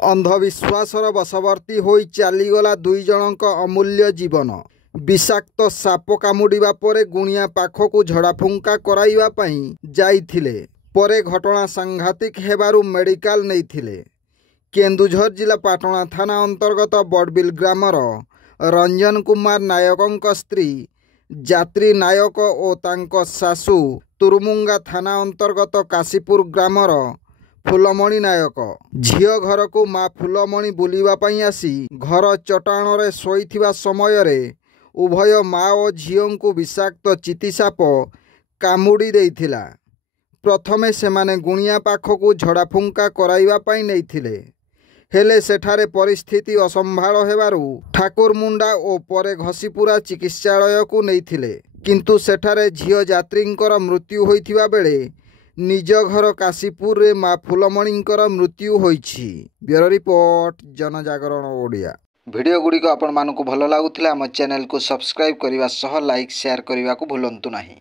अंधविश्वासर बशवर्ती होई चलीगला दुई जनक अमूल्य जीवन। विषाक्त साप कामुडिबा परे गुणिया पाखकु झड़ाफुंका कराइबा पई जाइथिले। परे घटना सांघातिक हेबारु मेडिकल नैथिले। केन्दुझर जिला पाटणा थाना अंतर्गत बड़बिल ग्रामर रंजन कुमार नायकंक स्त्री जात्री नायक और तांको सासू तुरुमुंगा थाना अंतर्गत काशीपुर ग्रामर फुलमणि नायक झियो घर को माँ फुलमणि बुलिबा पई आसी घर चटाण रे शोइथिबा समय रे उभय माँ और झियो को विषाक्त चितिसाप कामुड़ी देइथिला। प्रथमे सेमाने गुणिया पाखकु झड़ाफुंका कराइबा पई नैथिले, हेले सेठारे परिस्थिति असंभाळ हेबारु ठाकुरमुंडा और परे घसीपुरा चिकित्सालय को नैथिले, किंतु सेठारे झियो यात्रींकर मृत्यु होइथिबा बेले निज घर काशीपुर रे माँ फुलमणिंकर मृत्यु होइछि। ब्यूरो रिपोर्ट जनजागरण ओडिया। वीडियो गुडी को आपण मानकु भलो लागुथिला हम चैनल को सब्सक्राइब करिवा सह लाइक शेयर करिवा को भूलंतु नाही।